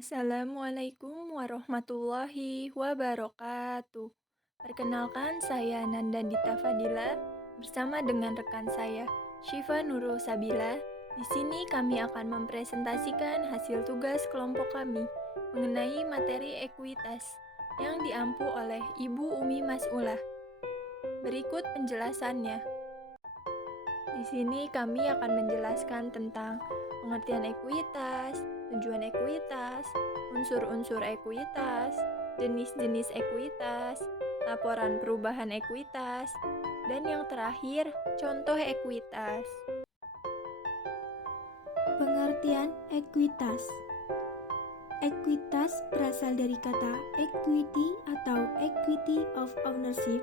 Assalamualaikum warahmatullahi wabarakatuh. Perkenalkan, saya Nanda Dita Fadila bersama dengan rekan saya Syifa Nurul Sabila. Di sini kami akan mempresentasikan hasil tugas kelompok kami mengenai materi ekuitas yang diampu oleh Ibu Umi Mas'ulah. Berikut penjelasannya. Di sini kami akan menjelaskan tentang pengertian ekuitas, tujuan ekuitas, unsur-unsur ekuitas, jenis-jenis ekuitas, laporan perubahan ekuitas, dan yang terakhir, contoh ekuitas. Pengertian ekuitas. Ekuitas berasal dari kata equity atau equity of ownership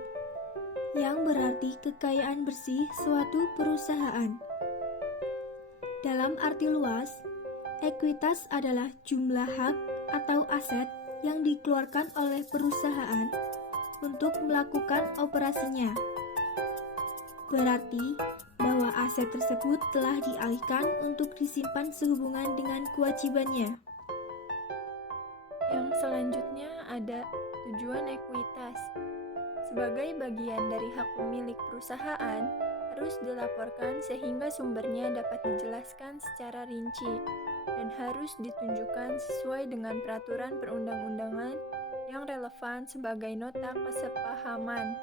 yang berarti kekayaan bersih suatu perusahaan. Dalam arti luas, ekuitas adalah jumlah hak atau aset yang dikeluarkan oleh perusahaan untuk melakukan operasinya. Berarti bahwa aset tersebut telah dialihkan untuk disimpan sehubungan dengan kewajibannya. Yang selanjutnya ada tujuan ekuitas. Sebagai bagian dari hak pemilik perusahaan, harus dilaporkan sehingga sumbernya dapat dijelaskan secara rinci dan harus ditunjukkan sesuai dengan peraturan perundang-undangan yang relevan sebagai nota kesepahaman.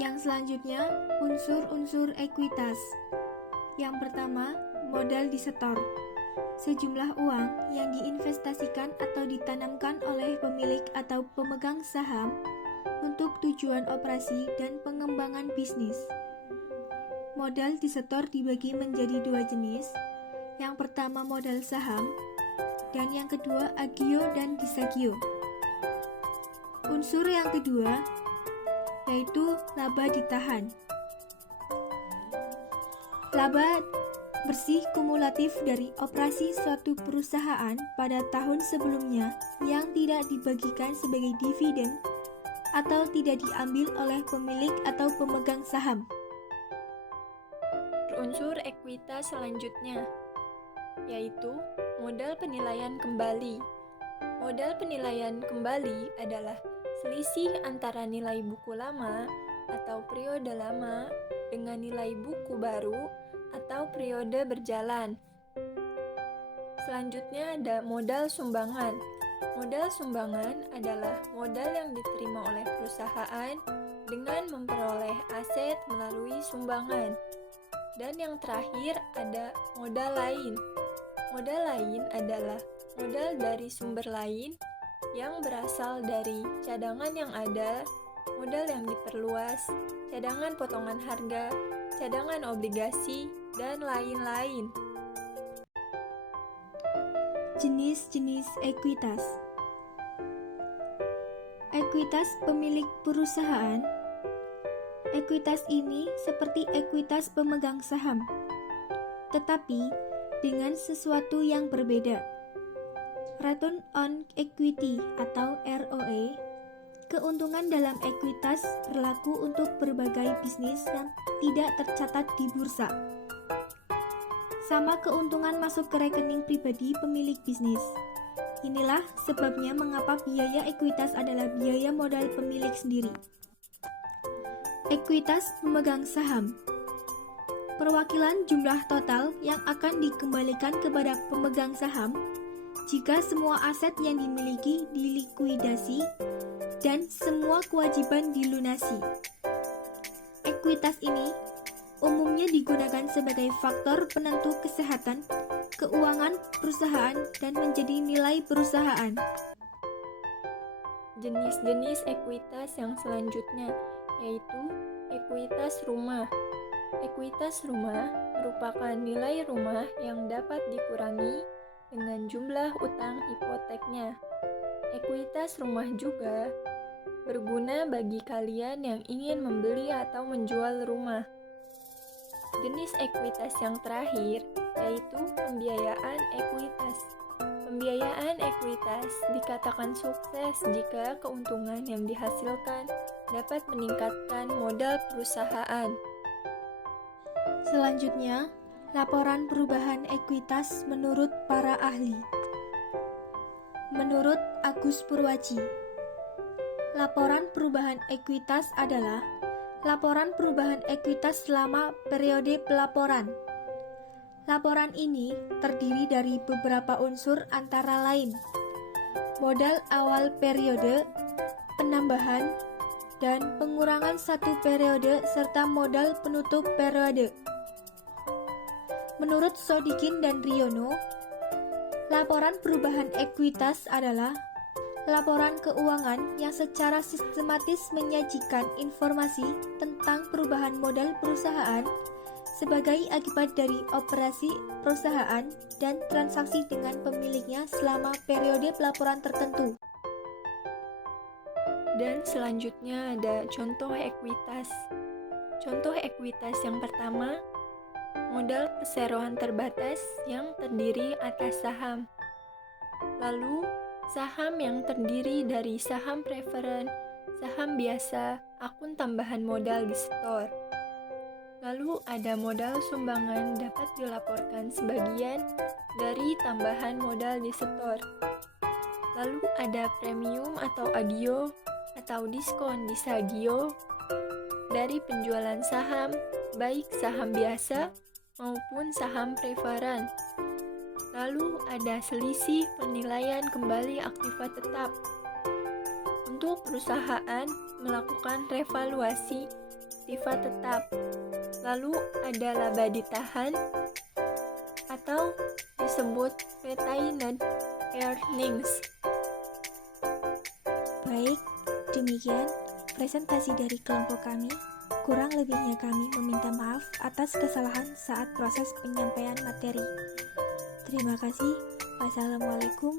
Yang selanjutnya, unsur-unsur ekuitas. Yang pertama, modal disetor. Sejumlah uang yang diinvestasikan atau ditanamkan oleh pemilik atau pemegang saham untuk tujuan operasi dan pengembangan bisnis. Modal disetor dibagi menjadi dua jenis. Yang pertama modal saham, dan yang kedua agio dan disagio. Unsur yang kedua yaitu laba ditahan. Laba bersih kumulatif dari operasi suatu perusahaan pada tahun sebelumnya yang tidak dibagikan sebagai dividen atau tidak diambil oleh pemilik atau pemegang saham. Unsur ekuitas selanjutnya yaitu modal penilaian kembali. Modal penilaian kembali adalah selisih antara nilai buku lama atau periode lama dengan nilai buku baru atau periode berjalan. Selanjutnya ada modal sumbangan. Modal sumbangan adalah modal yang diterima oleh perusahaan dengan memperoleh aset melalui sumbangan. Dan yang terakhir ada modal lain. Modal lain adalah modal dari sumber lain yang berasal dari cadangan yang ada, modal yang diperluas, cadangan potongan harga, cadangan obligasi, dan lain-lain. Jenis-jenis ekuitas. Ekuitas pemilik perusahaan. Ekuitas ini seperti ekuitas pemegang saham, tetapi dengan sesuatu yang berbeda. Return on Equity atau ROE, keuntungan dalam ekuitas berlaku untuk berbagai bisnis yang tidak tercatat di bursa. Sama keuntungan masuk ke rekening pribadi pemilik bisnis. Inilah sebabnya mengapa biaya ekuitas adalah biaya modal pemilik sendiri. Ekuitas pemegang saham. Perwakilan jumlah total yang akan dikembalikan kepada pemegang saham jika semua aset yang dimiliki dilikuidasi dan semua kewajiban dilunasi. Ekuitas ini umumnya digunakan sebagai faktor penentu kesehatan keuangan perusahaan dan menjadi nilai perusahaan. Jenis-jenis ekuitas yang selanjutnya yaitu ekuitas rumah. Ekuitas rumah merupakan nilai rumah yang dapat dikurangi dengan jumlah utang hipoteknya. Ekuitas rumah juga berguna bagi kalian yang ingin membeli atau menjual rumah. Jenis ekuitas yang terakhir yaitu pembiayaan ekuitas. Pembiayaan ekuitas dikatakan sukses jika keuntungan yang dihasilkan dapat meningkatkan modal perusahaan. Selanjutnya, laporan perubahan ekuitas menurut para ahli. Menurut Agus Purwaji, laporan perubahan ekuitas adalah laporan perubahan ekuitas selama periode pelaporan. Laporan ini terdiri dari beberapa unsur antara lain modal awal periode, penambahan, dan pengurangan satu periode serta modal penutup periode. Menurut Sodikin dan Riono, laporan perubahan ekuitas adalah laporan keuangan yang secara sistematis menyajikan informasi tentang perubahan modal perusahaan sebagai akibat dari operasi perusahaan dan transaksi dengan pemiliknya selama periode pelaporan tertentu. Dan selanjutnya ada contoh ekuitas. Contoh ekuitas yang pertama, modal perseroan terbatas yang terdiri atas saham. Lalu, saham yang terdiri dari saham preferen, saham biasa, akun tambahan modal di setor. Lalu ada modal sumbangan dapat dilaporkan sebagian dari tambahan modal di setor. Lalu ada premium atau agio atau diskon di sagio dari penjualan saham, baik saham biasa maupun saham preferen. Lalu ada selisih penilaian kembali aktiva tetap. Untuk perusahaan melakukan revaluasi aktiva tetap. Lalu ada laba ditahan atau disebut retained earnings. Baik, demikian presentasi dari kelompok kami. Kurang lebihnya kami meminta maaf atas kesalahan saat proses penyampaian materi. Terima kasih. Wassalamualaikum